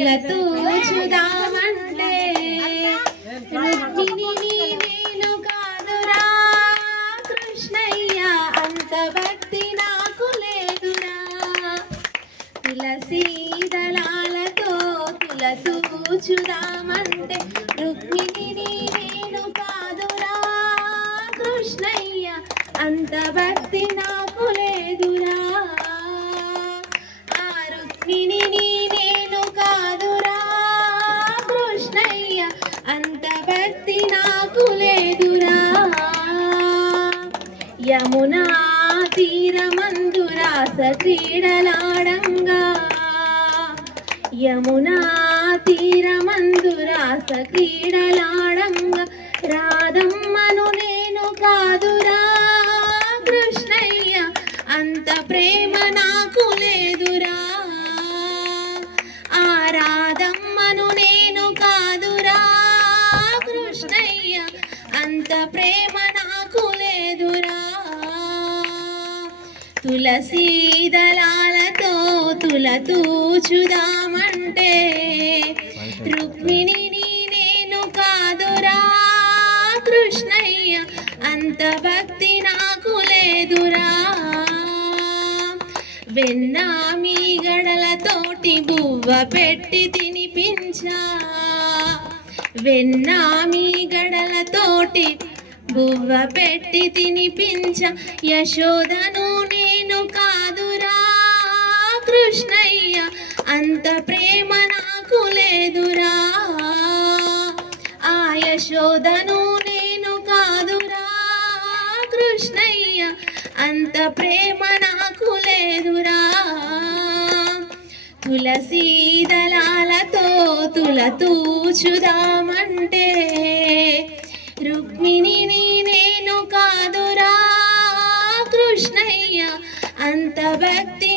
తులతూచుదామంటే రుక్మిణిని నేను కాదురా కృష్ణయ్య అంత భక్తి నాకు లేదురా తులసీ దళాలతో తులతూచుదామంటే రుక్మిణిని నేను కాదురా కృష్ణయ్య అంత భక్తి నాకు లేదురా ఆ రుక్మిణిని నేను కాదురా కృష్ణయ్య అంత భక్తి నాకు లేదురా యమునా తీరమందు రాస క్రీడలాడంగా యమునా తీరమందు రాస క్రీడలాడంగా రాధమ్మను నేను కాదురా కృష్ణయ్య అంత ప్రేమ నాకు లేదురా ఆ రాధమ్మను నేను కాదురా కృష్ణయ్య అంత ప్రేమ నాకు లేదురా తులసీ దళాలతో తులతూచుదామంటే రుక్మిణిని నేను కాదురా కృష్ణయ్య అంత భక్తి నాకు లేదురా వెన్న మీ గడలతోటి బువ్వ పెట్టి తినిపించా వెన్న మీ గడలతోటి బువ్వ పెట్టి తినిపించ యశోదను నేను కాదురా కృష్ణయ్య అంత ప్రేమ నాకు లేదురా ఆ యశోదను నేను కాదురా కృష్ణయ్య అంత ప్రేమ నాకు లేదురా తులసీ దళాలతో తులతూచుదామంటే రుక్మిణిని నేను కాదురా కృష్ణయ్య అంత భక్తి